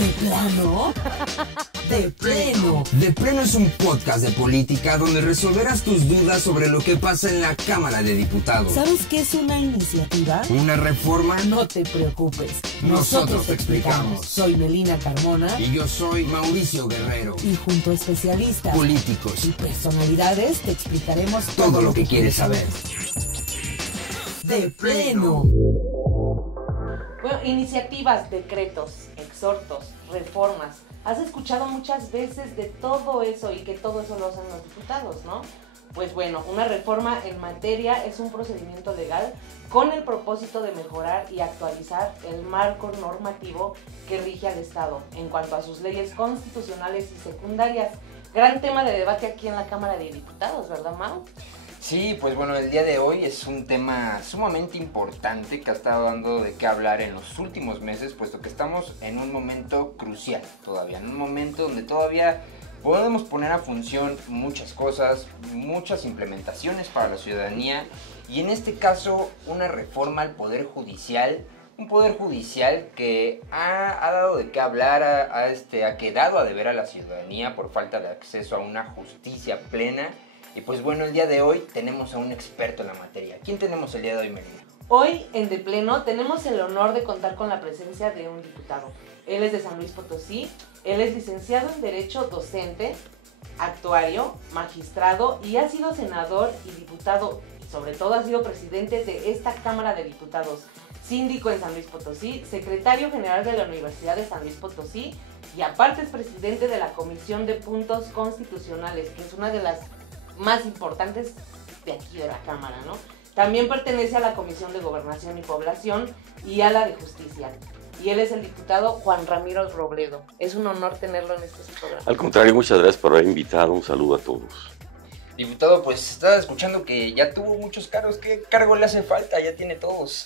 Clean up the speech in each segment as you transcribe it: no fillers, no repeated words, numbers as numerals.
¿De plano? De pleno. De Pleno es un podcast de política donde resolverás tus dudas sobre lo que pasa en la Cámara de Diputados. ¿Sabes qué es una iniciativa? ¿Una reforma? No te preocupes. Nosotros te explicamos. Soy Melina Carmona. Y yo soy Mauricio Guerrero. Y junto a especialistas, políticos y personalidades te explicaremos todo lo que quieres saber. De Pleno. Bueno, iniciativas, decretos, exhortos, reformas. Has escuchado muchas veces de todo eso y que todo eso lo hacen los diputados, ¿no? Pues bueno, una reforma en materia es un procedimiento legal con el propósito de mejorar y actualizar el marco normativo que rige al Estado en cuanto a sus leyes constitucionales y secundarias. Gran tema de debate aquí en la Cámara de Diputados, ¿verdad, Mau? Sí, pues bueno, el día de hoy es un tema sumamente importante que ha estado dando de qué hablar en los últimos meses, puesto que estamos en un momento crucial todavía, en un momento donde todavía podemos poner a función muchas cosas, muchas implementaciones para la ciudadanía y en este caso una reforma al Poder Judicial, un Poder Judicial que ha dado de qué hablar, ha quedado a deber a la ciudadanía por falta de acceso a una justicia plena. Y pues bueno, el día de hoy tenemos a un experto en la materia. ¿Quién tenemos el día de hoy, Melina? Hoy en De Pleno tenemos el honor de contar con la presencia de un diputado. Él es de San Luis Potosí, él es licenciado en Derecho Docente, actuario, magistrado y ha sido senador y diputado, y sobre todo ha sido presidente de esta Cámara de Diputados, síndico en San Luis Potosí, secretario general de la Universidad de San Luis Potosí y aparte es presidente de la Comisión de Puntos Constitucionales, que es una de las más importantes de aquí de la Cámara, ¿no? También pertenece a la Comisión de Gobernación y Población y a la de Justicia. Y él es el diputado Juan Ramiro Robledo. Es un honor tenerlo en este programa. Al contrario, muchas gracias por haber invitado. Un saludo a todos. Diputado, pues estaba escuchando que ya tuvo muchos cargos. ¿Qué cargo le hace falta? Ya tiene todos.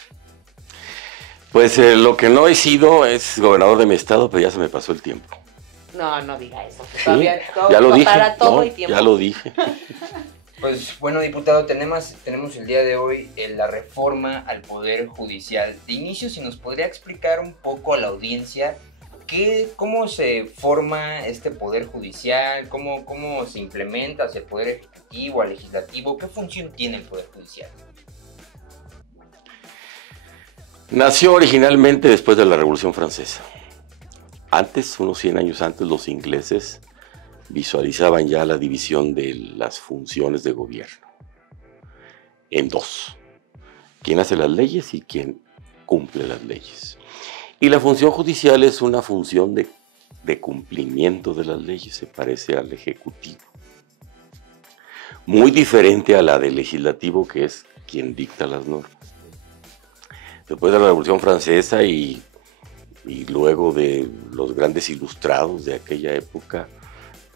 Pues lo que no he sido es gobernador de mi estado, pero ya se me pasó el tiempo. No diga eso. Sí, todavía ya lo dije, para todo ¿no? el tiempo. Ya lo dije. Pues bueno, diputado, tenemos el día de hoy la reforma al Poder Judicial. De inicio, si nos podría explicar un poco a la audiencia cómo se forma este Poder Judicial, cómo se implementa hacia el Poder Ejecutivo, al Legislativo, qué función tiene el Poder Judicial. Nació originalmente después de la Revolución Francesa. Antes, unos 100 años antes, los ingleses visualizaban ya la división de las funciones de gobierno en dos: quién hace las leyes y quién cumple las leyes. Y la función judicial es una función de cumplimiento de las leyes, se parece al ejecutivo. Muy diferente a la del legislativo, que es quien dicta las normas. Después de la Revolución Francesa y luego de los grandes ilustrados de aquella época,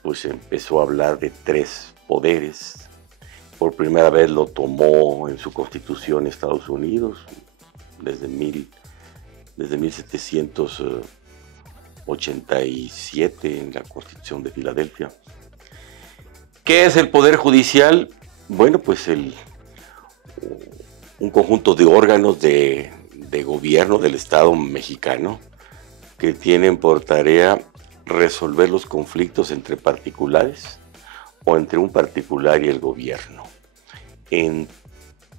pues empezó a hablar de tres poderes. Por primera vez lo tomó en su constitución Estados Unidos, desde 1787 en la Constitución de Filadelfia. ¿Qué es el Poder Judicial? Bueno, pues un conjunto de órganos de gobierno del Estado mexicano que tienen por tarea resolver los conflictos entre particulares o entre un particular y el gobierno en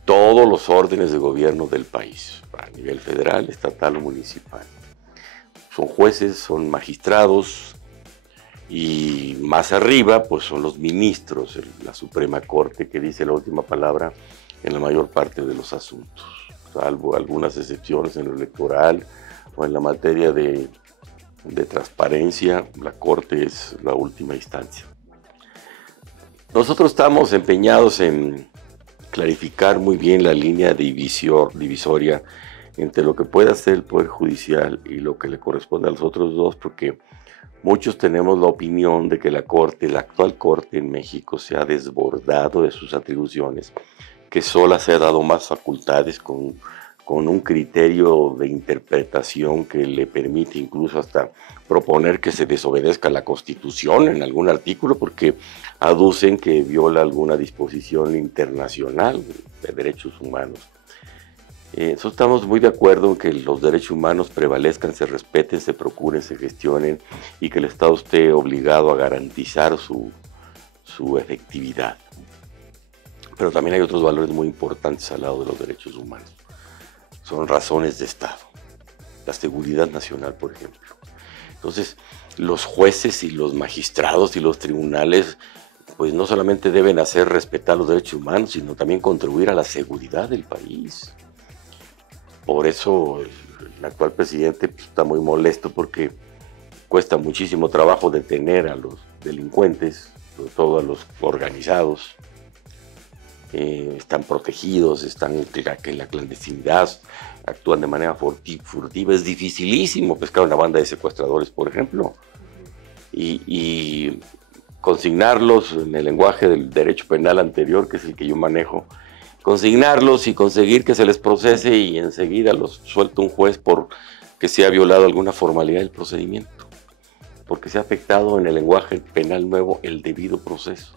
todos los órdenes de gobierno del país, a nivel federal, estatal o municipal. Son jueces, son magistrados y más arriba pues son los ministros, la Suprema Corte, que dice la última palabra en la mayor parte de los asuntos, salvo algunas excepciones en lo electoral o en la materia de transparencia. La Corte es la última instancia. Nosotros estamos empeñados en clarificar muy bien la línea divisoria entre lo que puede hacer el Poder Judicial y lo que le corresponde a los otros dos, porque muchos tenemos la opinión de que la actual Corte en México se ha desbordado de sus atribuciones, que sola se ha dado más facultades con un criterio de interpretación que le permite incluso hasta proponer que se desobedezca la Constitución en algún artículo porque aducen que viola alguna disposición internacional de derechos humanos. Nosotros estamos muy de acuerdo en que los derechos humanos prevalezcan, se respeten, se procuren, se gestionen y que el Estado esté obligado a garantizar su efectividad. Pero también hay otros valores muy importantes al lado de los derechos humanos. Son razones de Estado. La seguridad nacional, por ejemplo. Entonces, los jueces y los magistrados y los tribunales, pues no solamente deben hacer respetar los derechos humanos, sino también contribuir a la seguridad del país. Por eso el actual presidente pues, está muy molesto porque cuesta muchísimo trabajo detener a los delincuentes, sobre todo a los organizados. Están protegidos, están en la clandestinidad, actúan de manera furtiva. Es dificilísimo pescar una banda de secuestradores, por ejemplo, y consignarlos en el lenguaje del derecho penal anterior, que es el que yo manejo, consignarlos y conseguir que se les procese y enseguida los suelta un juez por que se ha violado alguna formalidad del procedimiento, porque se ha afectado en el lenguaje penal nuevo el debido proceso.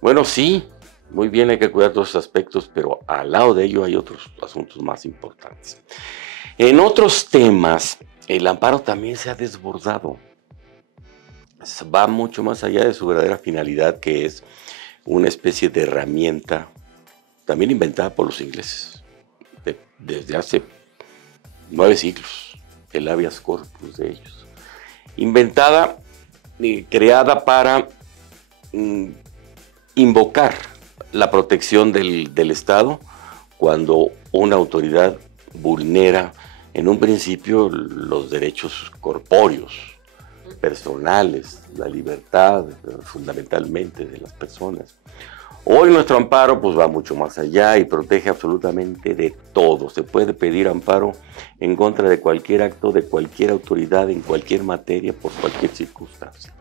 Bueno, sí, muy bien, hay que cuidar todos esos aspectos, pero al lado de ello hay otros asuntos más importantes. En otros temas, el amparo también se ha desbordado. Va mucho más allá de su verdadera finalidad, que es una especie de herramienta, también inventada por los ingleses, desde hace 9 siglos, el habeas corpus de ellos. Inventada, creada para invocar la protección del Estado cuando una autoridad vulnera en un principio los derechos corpóreos, personales, la libertad fundamentalmente de las personas. Hoy nuestro amparo pues va mucho más allá y protege absolutamente de todo. Se puede pedir amparo en contra de cualquier acto, de cualquier autoridad, en cualquier materia, por cualquier circunstancia.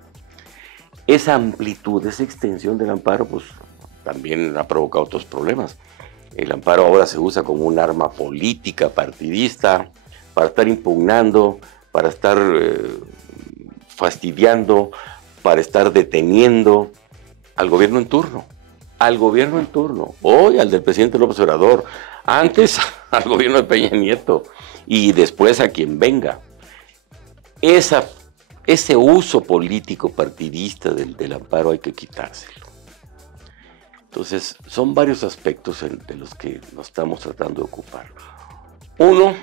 Esa amplitud, esa extensión del amparo pues también ha provocado otros problemas. El amparo ahora se usa como un arma política, partidista, para estar impugnando, para estar fastidiando, para estar deteniendo al gobierno en turno. Al gobierno en turno. Hoy al del presidente López Obrador, antes al gobierno de Peña Nieto y después a quien venga. Ese uso político partidista del amparo hay que quitárselo. Entonces, son varios aspectos de los que nos estamos tratando de ocupar. Uno,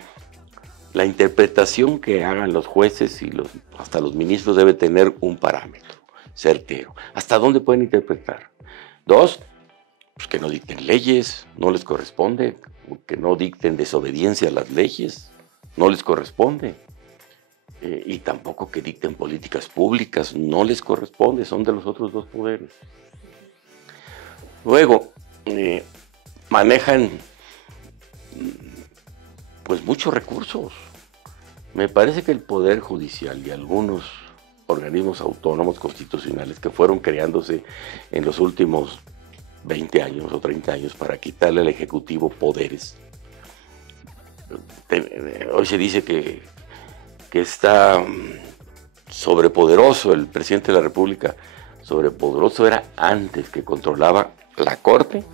la interpretación que hagan los jueces y hasta los ministros debe tener un parámetro certero. ¿Hasta dónde pueden interpretar? Dos, pues que no dicten leyes, no les corresponde. Que no dicten desobediencia a las leyes, no les corresponde. Y tampoco que dicten políticas públicas, no les corresponde, son de los otros dos poderes. Luego, manejan pues muchos recursos. Me parece que el Poder Judicial y algunos organismos autónomos constitucionales que fueron creándose en los últimos 20 años o 30 años para quitarle al Ejecutivo poderes. Hoy se dice que está sobrepoderoso el presidente de la República. Sobrepoderoso era antes, que controlaba la Corte,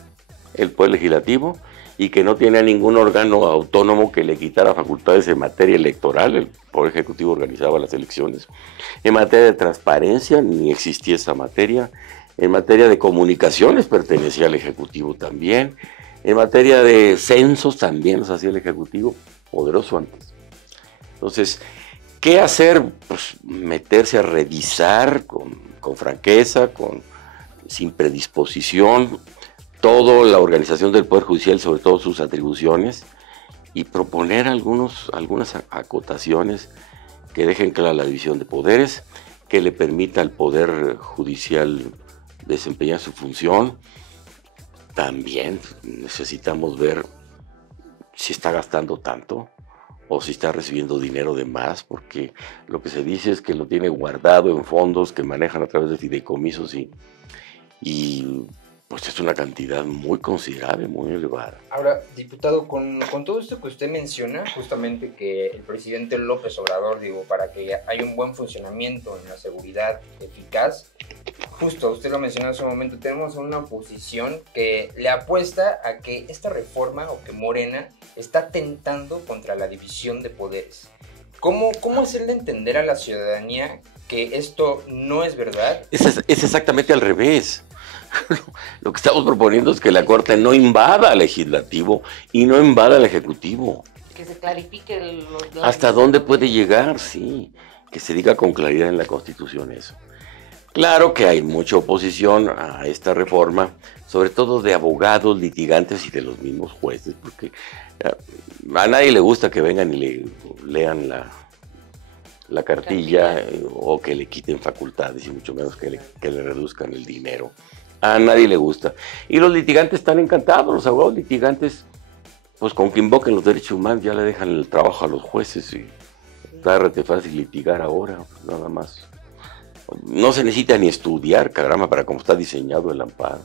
el Poder Legislativo, y que no tenía ningún órgano autónomo que le quitara facultades en materia electoral. El Poder Ejecutivo organizaba las elecciones. En materia de transparencia ni existía esa materia. En materia de comunicaciones pertenecía al Ejecutivo también. En materia de censos también los hacía el Ejecutivo, poderoso antes. Entonces, ¿qué hacer? Pues meterse a revisar con franqueza, sin predisposición, toda la organización del Poder Judicial, sobre todo sus atribuciones, y proponer algunas acotaciones que dejen clara la división de poderes, que le permita al Poder Judicial desempeñar su función. También necesitamos ver si está gastando tanto o si está recibiendo dinero de más, porque lo que se dice es que lo tiene guardado en fondos que manejan a través de fideicomisos y pues es una cantidad muy considerable, muy elevada. Ahora, diputado, con todo esto que usted menciona, justamente que el presidente López Obrador, para que haya un buen funcionamiento en la seguridad eficaz, justo, usted lo mencionó hace un momento, tenemos una oposición que le apuesta a que esta reforma o que Morena está tentando contra la división de poderes. ¿Cómo hacerle entender a la ciudadanía que esto no es verdad? Es exactamente al revés. Lo que estamos proponiendo es que la Corte no invada al Legislativo y no invada al Ejecutivo. Que se clarifique ¿Hasta dónde puede llegar? Sí, que se diga con claridad en la Constitución eso. Claro que hay mucha oposición a esta reforma, sobre todo de abogados, litigantes y de los mismos jueces, porque a nadie le gusta que vengan y le lean la cartilla o que le quiten facultades y mucho menos que le reduzcan el dinero. A nadie le gusta. Y los litigantes están encantados, los abogados litigantes, pues con que invoquen los derechos humanos ya le dejan el trabajo a los jueces y está rete fácil litigar ahora, nada más. No se necesita ni estudiar, caramba, para cómo está diseñado el amparo.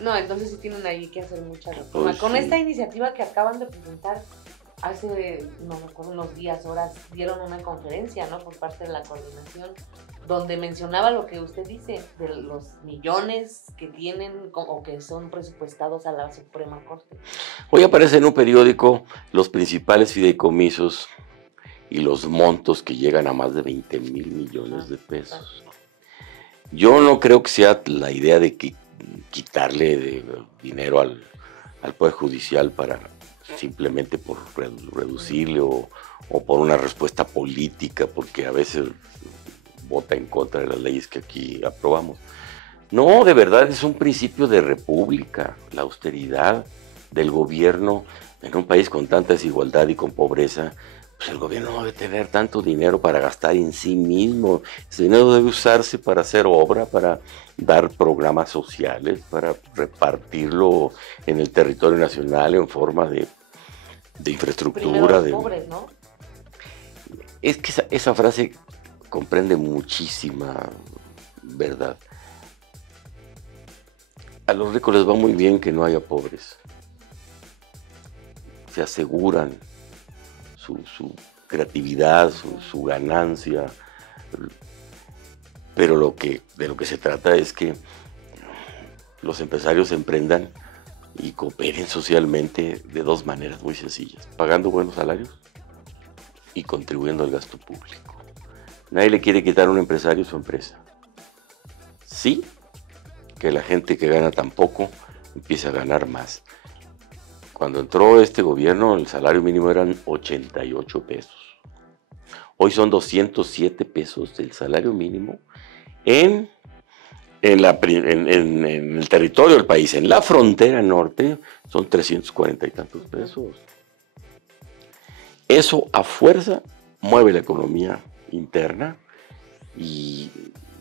No, entonces sí tienen ahí que hacer mucha reforma. Pues con sí. esta iniciativa que acaban de presentar, hace, no me acuerdo, unos días, horas, dieron una conferencia, ¿no? Por parte de la coordinación, donde mencionaba lo que usted dice, de los millones que tienen o que son presupuestados a la Suprema Corte. Hoy aparece en un periódico los principales fideicomisos y los montos que llegan a más de 20,000 millones de pesos. Yo no creo que sea la idea de quitarle dinero al Poder Judicial para simplemente por reducirle o por una respuesta política, porque a veces vota en contra de las leyes que aquí aprobamos. No, de verdad es un principio de república, la austeridad del gobierno en un país con tanta desigualdad y con pobreza. Pues el gobierno no debe tener tanto dinero para gastar en sí mismo. Ese dinero debe usarse para hacer obra, para dar programas sociales, para repartirlo en el territorio nacional en forma de infraestructura. Primero los pobres, ¿no? Es que esa frase comprende muchísima verdad. A los ricos les va muy bien que no haya pobres. Se aseguran su creatividad, su ganancia, pero de lo que se trata es que los empresarios emprendan y cooperen socialmente de dos maneras muy sencillas: pagando buenos salarios y contribuyendo al gasto público. Nadie le quiere quitar a un empresario su empresa. Sí, que la gente que gana tan poco empiece a ganar más. Cuando entró este gobierno, el salario mínimo eran 88 pesos. Hoy son 207 pesos del salario mínimo en el territorio del país. En la frontera norte son 340 y tantos pesos. Eso a fuerza mueve la economía interna y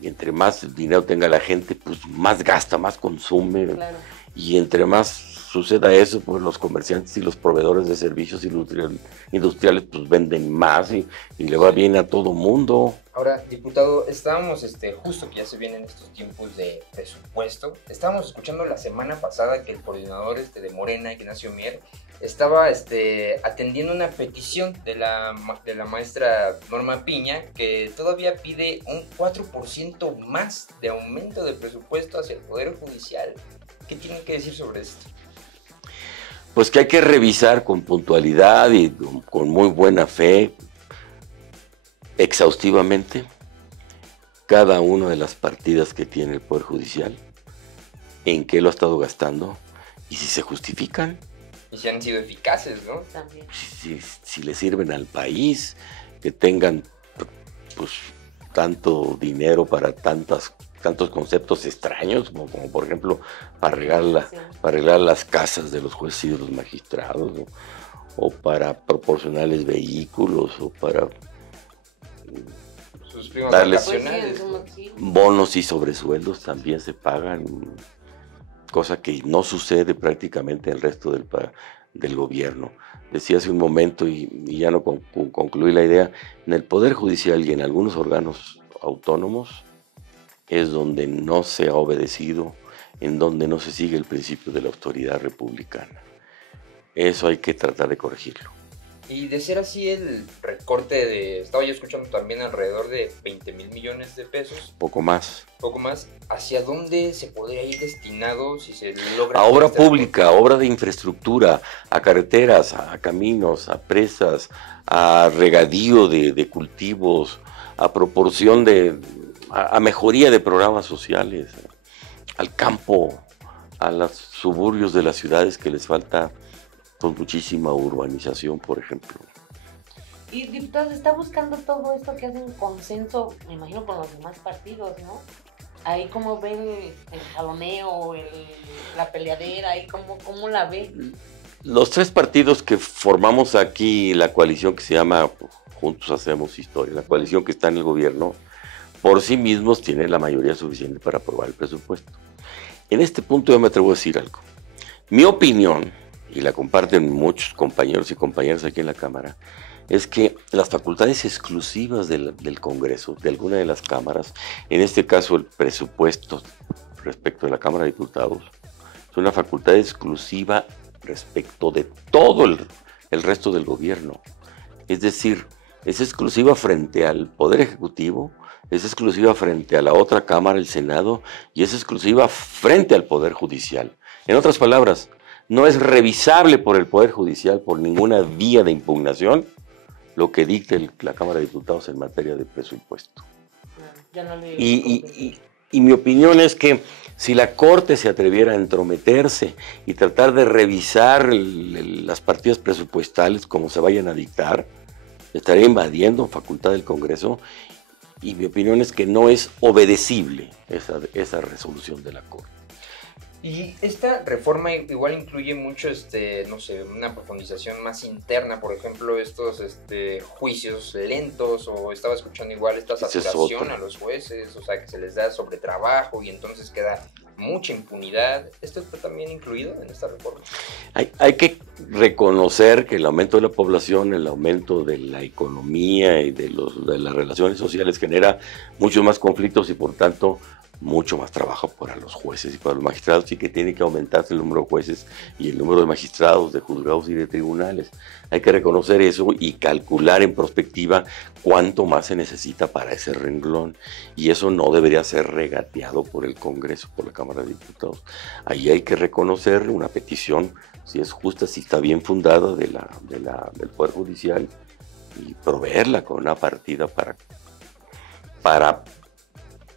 entre más dinero tenga la gente, pues más gasta, más consume. Claro. Y entre más suceda eso, pues los comerciantes y los proveedores de servicios industriales pues venden más y le va bien a todo mundo. Ahora, diputado, estábamos, justo que ya se vienen estos tiempos de presupuesto, estábamos escuchando la semana pasada que el coordinador de Morena, Ignacio Mier, estaba atendiendo una petición de la maestra Norma Piña, que todavía pide un 4% más de aumento de presupuesto hacia el Poder Judicial. ¿Qué tienen que decir sobre esto? Pues que hay que revisar con puntualidad y con muy buena fe, exhaustivamente, cada una de las partidas que tiene el Poder Judicial, en qué lo ha estado gastando y si se justifican. Y si han sido eficaces, ¿no? También. Si le sirven al país, que tengan pues tanto dinero para tantos conceptos extraños, como por ejemplo para arreglar las casas de los jueces y de los magistrados, ¿no? O para proporcionarles vehículos, o para darles bonos y sobresueldos también se pagan, cosa que no sucede prácticamente en el resto del gobierno. Decía hace un momento, y ya no concluí la idea, en el Poder Judicial y en algunos órganos autónomos es donde no se ha obedecido, en donde no se sigue el principio de la autoridad republicana. Eso hay que tratar de corregirlo. Y de ser así el recorte de, estaba yo escuchando también alrededor de 20,000 millones de pesos. Poco más. Poco más. ¿Hacia dónde se podría ir destinado si se logra? A obra pública, a obra de infraestructura, a carreteras, a caminos, a presas, a regadío de cultivos, a proporción a mejoría de programas sociales, al campo, a los suburbios de las ciudades que les falta con muchísima urbanización, por ejemplo. Y diputados, está buscando todo esto que hacen consenso, me imagino, con los demás partidos, ¿no? Ahí como ve el jaloneo, la peleadera, ahí cómo la ve. Los tres partidos que formamos aquí la coalición que se llama Juntos Hacemos Historia, la coalición que está en el gobierno, por sí mismos tienen la mayoría suficiente para aprobar el presupuesto. En este punto yo me atrevo a decir algo. Mi opinión, y la comparten muchos compañeros y compañeras aquí en la Cámara, es que las facultades exclusivas del Congreso, de alguna de las cámaras, en este caso el presupuesto respecto de la Cámara de Diputados, es una facultad exclusiva respecto de todo el resto del gobierno. Es decir, es exclusiva frente al Poder Ejecutivo, es exclusiva frente a la otra Cámara, el Senado, y es exclusiva frente al Poder Judicial. En otras palabras, no es revisable por el Poder Judicial por ninguna vía de impugnación lo que dicte la Cámara de Diputados en materia de presupuesto. Y mi opinión es que si la Corte se atreviera a entrometerse y tratar de revisar las partidas presupuestales como se vayan a dictar, estaría invadiendo facultad del Congreso, y mi opinión es que no es obedecible esa resolución de la Corte. Y esta reforma igual incluye mucho, no sé, una profundización más interna, por ejemplo, estos juicios lentos, o estaba escuchando igual esta saturación a los jueces, o sea, que se les da sobretrabajo y entonces queda mucha impunidad. ¿Esto está también incluido en esta reforma? Hay que reconocer que el aumento de la población, el aumento de la economía y de las relaciones sociales genera muchos más conflictos y por tanto mucho más trabajo para los jueces y para los magistrados, y que tiene que aumentarse el número de jueces y el número de magistrados, de juzgados y de tribunales. Hay que reconocer eso y calcular en prospectiva cuánto más se necesita para ese renglón, y eso no debería ser regateado por el Congreso, por la Cámara de Diputados. Ahí hay que reconocer una petición, si es justa, si está bien fundada, del Poder Judicial, y proveerla con una partida para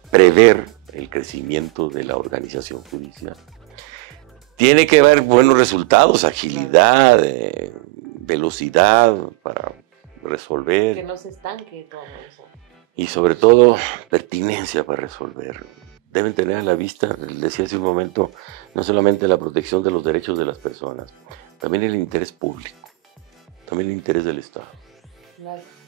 prever el crecimiento de la organización judicial. Tiene que haber buenos resultados, agilidad, velocidad para resolver. Que no se estanque todo eso. Y sobre todo, pertinencia para resolver. Deben tener a la vista, les decía hace un momento, no solamente la protección de los derechos de las personas, también el interés público, también el interés del Estado.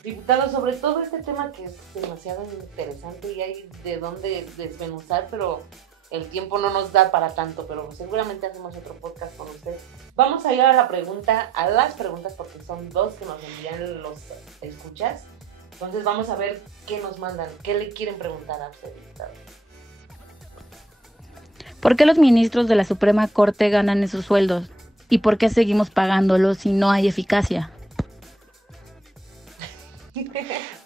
Diputado, sobre todo este tema que es demasiado interesante y hay de dónde desmenuzar, pero el tiempo no nos da para tanto, pero seguramente hacemos otro podcast con usted. Vamos a ir a las preguntas, porque son dos que nos envían los escuchas. Entonces vamos a ver qué nos mandan, qué le quieren preguntar a usted, diputado. ¿Por qué los ministros de la Suprema Corte ganan esos sueldos? ¿Y por qué seguimos pagándolos si no hay eficacia?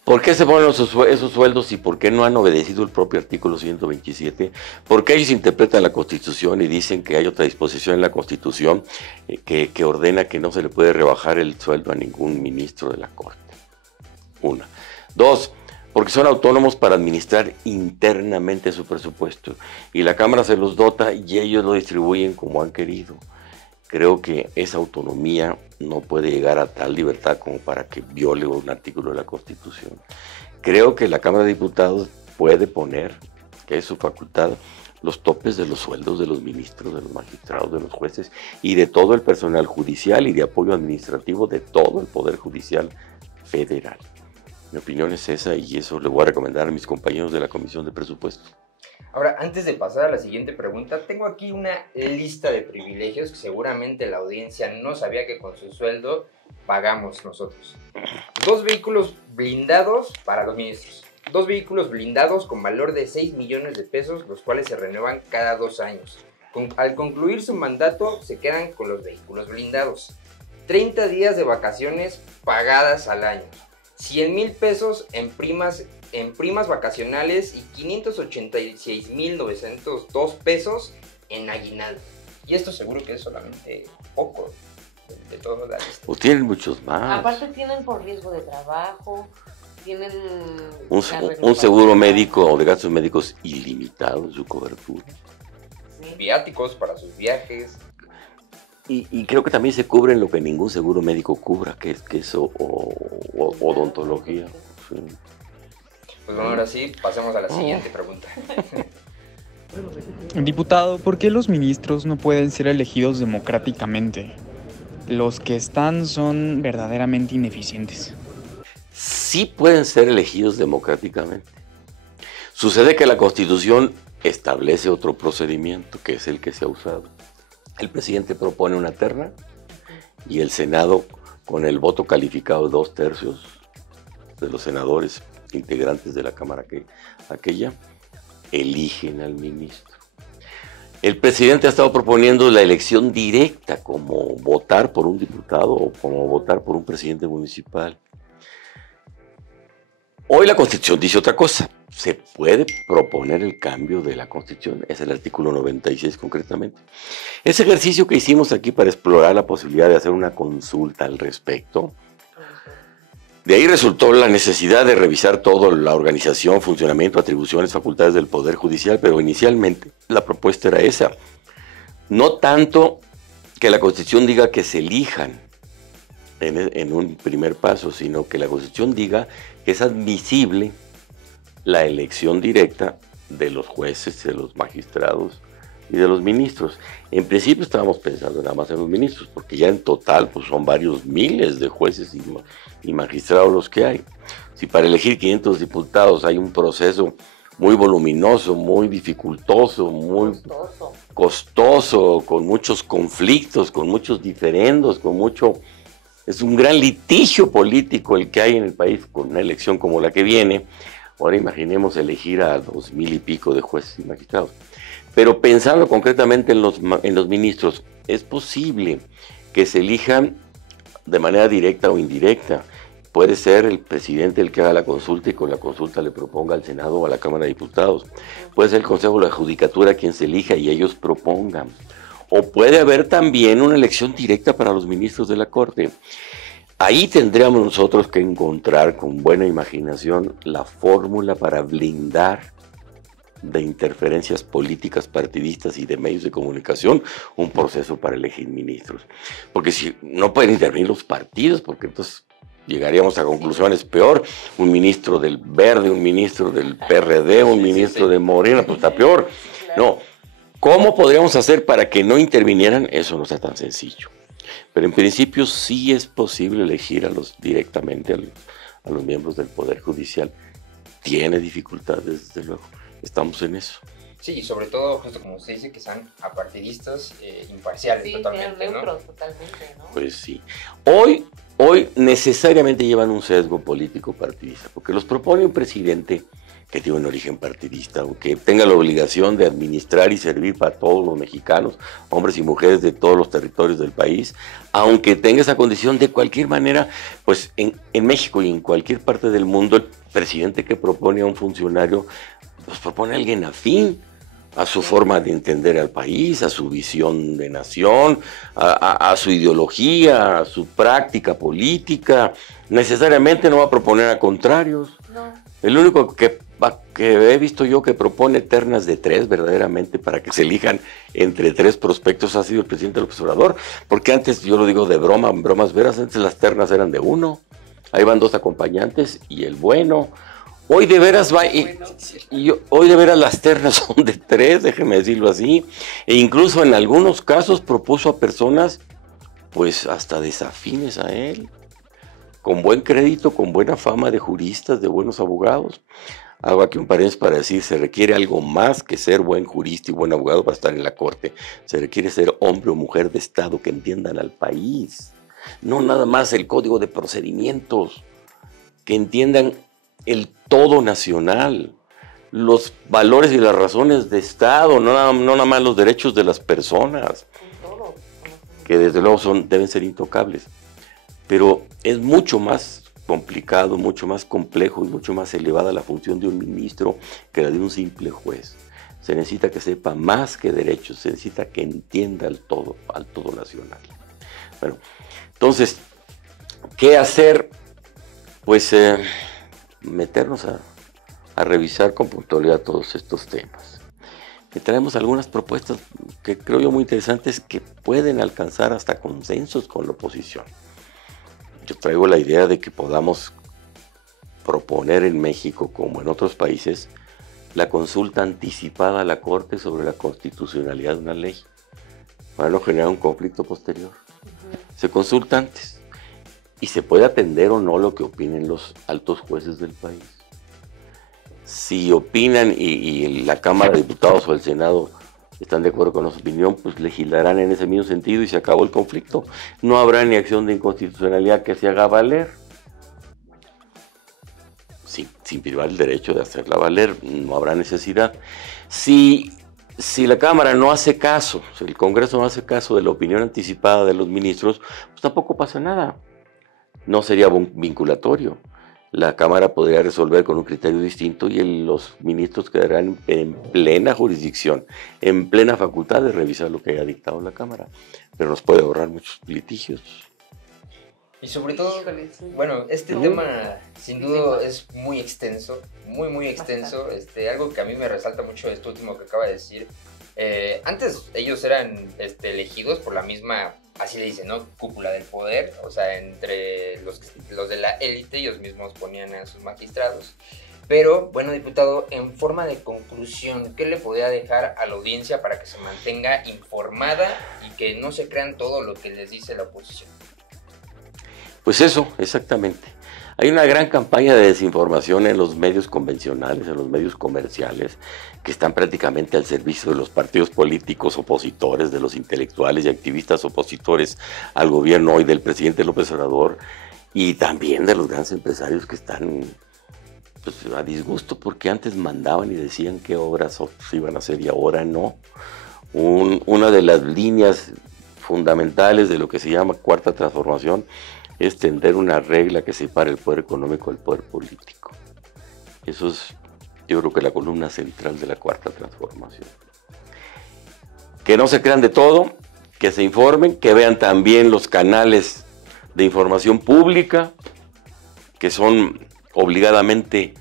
¿Por qué se ponen esos sueldos y por qué no han obedecido el propio artículo 127? Porque ellos interpretan la Constitución y dicen que hay otra disposición en la Constitución que ordena que no se le puede rebajar el sueldo a ningún ministro de la Corte. Una. Dos, porque son autónomos para administrar internamente su presupuesto y la Cámara se los dota y ellos lo distribuyen como han querido. Creo que esa autonomía no puede llegar a tal libertad como para que viole un artículo de la Constitución. Creo que la Cámara de Diputados puede poner, que es su facultad, los topes de los sueldos de los ministros, de los magistrados, de los jueces y de todo el personal judicial y de apoyo administrativo de todo el Poder Judicial Federal. Mi opinión es esa y eso le voy a recomendar a mis compañeros de la Comisión de Presupuesto. Ahora, antes de pasar a la siguiente pregunta, tengo aquí una lista de privilegios que seguramente la audiencia no sabía que con su sueldo pagamos nosotros. 2 vehículos blindados para los ministros. 2 vehículos blindados con valor de 6 millones de pesos, los cuales se renuevan cada 2 años. Al concluir su mandato, se quedan con los vehículos blindados. 30 días de vacaciones pagadas al año, 100,000 pesos en primas vacacionales y 586,902 pesos en aguinaldo. Y esto seguro que es solamente poco de todos la lista. Pues tienen muchos más. Aparte tienen por riesgo de trabajo, tienen Un seguro médico o de gastos médicos ilimitado en su cobertura. Viáticos para sus viajes. Y creo que también se cubren lo que ningún seguro médico cubra, que es odontología. Sí. Pues bueno, ahora sí, pasemos a la siguiente pregunta. Diputado, ¿por qué los ministros no pueden ser elegidos democráticamente? Los que están son verdaderamente ineficientes. Sí pueden ser elegidos democráticamente. Sucede que la Constitución establece otro procedimiento, que es el que se ha usado. El presidente propone una terna y el Senado, con el voto calificado de 2/3 de los senadores integrantes de la Cámara aquella, eligen al ministro. El presidente ha estado proponiendo la elección directa, como votar por un diputado o como votar por un presidente municipal. Hoy la Constitución dice otra cosa. Se puede proponer el cambio de la Constitución, es el artículo 96 concretamente. Ese ejercicio que hicimos aquí para explorar la posibilidad de hacer una consulta al respecto, de ahí resultó la necesidad de revisar toda la organización, funcionamiento, atribuciones, facultades del Poder Judicial, pero inicialmente la propuesta era esa. No tanto que la Constitución diga que se elijan en un primer paso, sino que la Constitución diga que es admisible la elección directa de los jueces, de los magistrados y de los ministros. En principio estábamos pensando nada más en los ministros, porque ya en total pues, son varios miles de jueces y magistrados los que hay. Si para elegir 500 diputados hay un proceso muy voluminoso, muy dificultoso, muy costoso, con muchos conflictos, con muchos diferendos, es un gran litigio político el que hay en el país con una elección como la que viene. Ahora imaginemos elegir a 2,000 y pico de jueces y magistrados. Pero pensando concretamente en los ministros, es posible que se elijan de manera directa o indirecta. Puede ser el presidente el que haga la consulta y con la consulta le proponga al Senado o a la Cámara de Diputados. Puede ser el Consejo de la Judicatura quien se elija y ellos propongan. O puede haber también una elección directa para los ministros de la Corte. Ahí tendríamos nosotros que encontrar con buena imaginación la fórmula para blindar de interferencias políticas, partidistas y de medios de comunicación un proceso para elegir ministros. Porque si no pueden intervenir los partidos, porque entonces llegaríamos a conclusiones peor. Un ministro del Verde, un ministro del PRD, un ministro de Morena, pues está peor. No, ¿cómo podríamos hacer para que no intervinieran? Eso no está tan sencillo. Pero en principio sí es posible elegir directamente a los miembros del Poder Judicial. Tiene dificultades, desde luego. Estamos en eso. Sí, y sobre todo, justo como usted dice, que sean apartidistas, imparciales, sí, totalmente, neutros, ¿no? totalmente, ¿no? Pues sí. Hoy necesariamente llevan un sesgo político partidista, porque los propone un presidente que tiene un origen partidista, aunque tenga la obligación de administrar y servir para todos los mexicanos, hombres y mujeres de todos los territorios del país, aunque tenga esa condición, de cualquier manera, pues en México y en cualquier parte del mundo, el presidente que propone a un funcionario, pues propone a alguien afín a su forma de entender al país, a su visión de nación, a su ideología, a su práctica política. Necesariamente no va a proponer a contrarios. No. El único que he visto yo que propone ternas de 3 verdaderamente para que se elijan entre 3 prospectos ha sido el presidente López Obrador, porque antes, yo lo digo de broma, en bromas veras, antes las ternas eran de 1, ahí van 2 acompañantes y el bueno. Hoy de veras hoy de veras las ternas son de 3, déjeme decirlo así, e incluso en algunos casos propuso a personas pues hasta desafines a él, con buen crédito, con buena fama de juristas, de buenos abogados. Hago aquí un paréntesis para decir, se requiere algo más que ser buen jurista y buen abogado para estar en la corte. Se requiere ser hombre o mujer de Estado que entiendan al país. No nada más el código de procedimientos, que entiendan el todo nacional, los valores y las razones de Estado, no nada más los derechos de las personas, que desde luego deben ser intocables. Pero es mucho más complicado, mucho más complejo y mucho más elevada la función de un ministro que la de un simple juez. Se necesita que sepa más que derechos, se necesita que entienda al todo nacional. Bueno, entonces, ¿qué hacer? Pues meternos a revisar con puntualidad todos estos temas. Y traemos algunas propuestas que creo yo muy interesantes que pueden alcanzar hasta consensos con la oposición. Yo traigo la idea de que podamos proponer en México, como en otros países, la consulta anticipada a la Corte sobre la constitucionalidad de una ley, para no generar un conflicto posterior. Se consulta antes y se puede atender o no lo que opinen los altos jueces del país. Si opinan y la Cámara de Diputados o el Senado están de acuerdo con nuestra opinión, pues legislarán en ese mismo sentido y se acabó el conflicto. No habrá ni acción de inconstitucionalidad que se haga valer. Sin privar el derecho de hacerla valer, no habrá necesidad. Si la Cámara no hace caso, si el Congreso no hace caso de la opinión anticipada de los ministros, pues tampoco pasa nada. No sería vinculatorio. La Cámara podría resolver con un criterio distinto y los ministros quedarán en plena jurisdicción, en plena facultad de revisar lo que haya dictado la Cámara. Pero nos puede ahorrar muchos litigios. Y sobre todo, bueno, este tema sin duda es muy extenso, muy extenso. Algo que a mí me resalta mucho esto último que acaba de decir. Antes ellos eran elegidos por la misma, así le dicen, ¿no? Cúpula del poder, o sea, entre los de la élite, ellos mismos ponían a sus magistrados. Pero, bueno, diputado, en forma de conclusión, ¿qué le podría dejar a la audiencia para que se mantenga informada y que no se crean todo lo que les dice la oposición? Pues eso, exactamente. Hay una gran campaña de desinformación en los medios convencionales, en los medios comerciales, que están prácticamente al servicio de los partidos políticos opositores, de los intelectuales y activistas opositores al gobierno hoy del presidente López Obrador, y también de los grandes empresarios que están pues, a disgusto porque antes mandaban y decían qué obras se iban a hacer y ahora no. Una de las líneas fundamentales de lo que se llama Cuarta Transformación es tender una regla que separe el poder económico del poder político. Eso es, yo creo que la columna central de la Cuarta Transformación. Que no se crean de todo, que se informen, que vean también los canales de información pública, que son obligadamente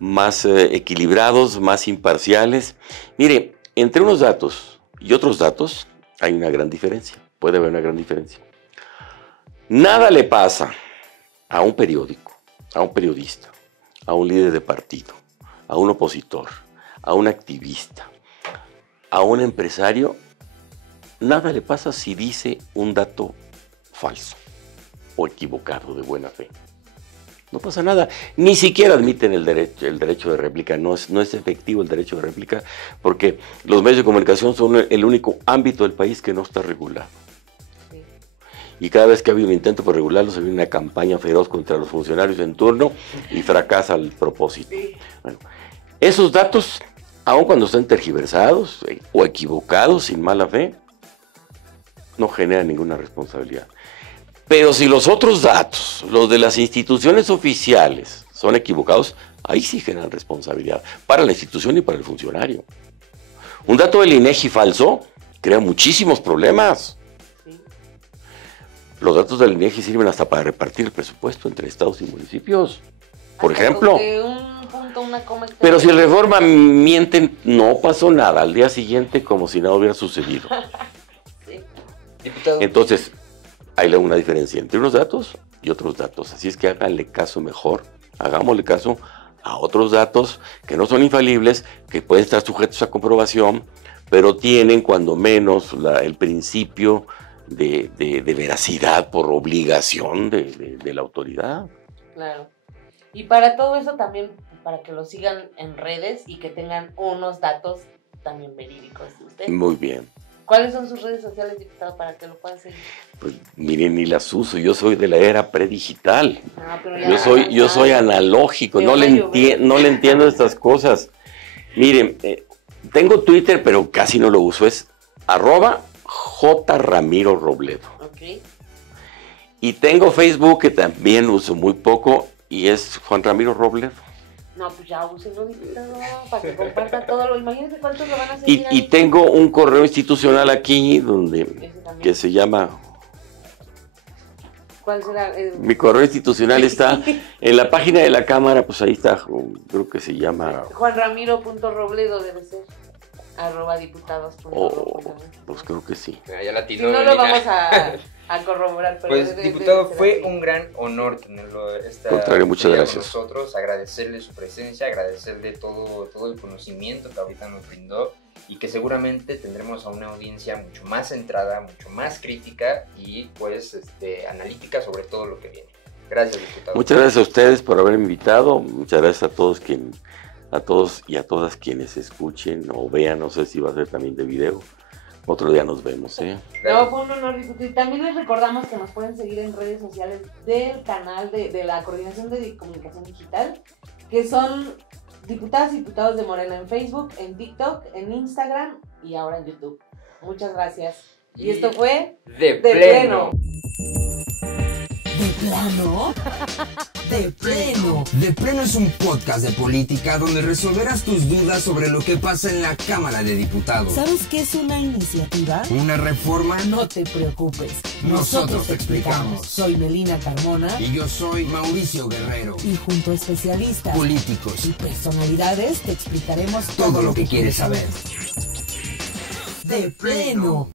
más equilibrados, más imparciales. Mire, entre unos datos y otros datos hay una gran diferencia, puede haber una gran diferencia. Nada le pasa a un periódico, a un periodista, a un líder de partido, a un opositor, a un activista, a un empresario, nada le pasa si dice un dato falso o equivocado de buena fe. No pasa nada, ni siquiera admiten el derecho de réplica, no es efectivo el derecho de réplica porque los medios de comunicación son el único ámbito del país que no está regulado. Y cada vez que ha habido un intento por regularlos, ha habido una campaña feroz contra los funcionarios en turno y fracasa el propósito. Bueno, esos datos, aun cuando estén tergiversados o equivocados sin mala fe, no generan ninguna responsabilidad. Pero si los otros datos, los de las instituciones oficiales, son equivocados, ahí sí generan responsabilidad para la institución y para el funcionario. Un dato del INEGI falso crea muchísimos problemas. Los datos del INEGI sirven hasta para repartir el presupuesto entre estados y municipios, por ejemplo. Pero si el Reforma mienten, no pasó nada. Al día siguiente, como si nada hubiera sucedido. Entonces, hay una diferencia entre unos datos y otros datos. Así es que háganle caso mejor, hagámosle caso a otros datos que no son infalibles, que pueden estar sujetos a comprobación, pero tienen cuando menos el principio de veracidad por obligación de la autoridad. Claro. Y para todo eso también, para que lo sigan en redes y que tengan unos datos también verídicos de usted. Muy bien. ¿Cuáles son sus redes sociales, diputado, para que lo puedan seguir? Pues miren, ni las uso, yo soy de la era predigital. Yo soy analógico, no le entiendo estas cosas. Miren, tengo Twitter, pero casi no lo uso, es @JRamiroRobledo. Okay. Y tengo Facebook, que también uso muy poco, y es Juan Ramiro Robledo. No, pues ya úsenlo, diputado, para que comparta todo lo. Imagínense cuántos lo van a seguir. Y tengo un correo institucional aquí, que se llama... ¿Cuál será? Mi correo institucional está en la página de la Cámara, pues ahí está, creo que se llama... juanramiro.robledo debe ser, @diputados. Pues creo que sí. Ya la Si tiró, no lo Melina. vamos a corroborar. Pero Pues, diputado, fue un gran honor tenerlo Contrario, muchas con gracias. nosotros, agradecerle su presencia, agradecerle todo el conocimiento que ahorita nos brindó y que seguramente tendremos a una audiencia mucho más centrada, mucho más crítica y pues analítica sobre todo lo que viene. Gracias, diputado. Muchas gracias a ustedes por haberme invitado, muchas gracias a todos y a todas quienes escuchen o vean, no sé si va a ser también de video. Otro día nos vemos, ¿eh? No, fue un honor, diputado. Y también les recordamos que nos pueden seguir en redes sociales del canal de la Coordinación de Comunicación Digital, que son Diputadas y Diputados de Morena en Facebook, en TikTok, en Instagram y ahora en YouTube. Muchas gracias. Y esto fue De Pleno. ¿De plano? De pleno. De Pleno es un podcast de política donde resolverás tus dudas sobre lo que pasa en la Cámara de Diputados. ¿Sabes qué es una iniciativa? ¿Una reforma? No te preocupes. Nosotros te explicamos. Soy Melina Carmona. Y yo soy Mauricio Guerrero. Y junto a especialistas Políticos. y personalidades te explicaremos Todo lo que quieres saber. De pleno.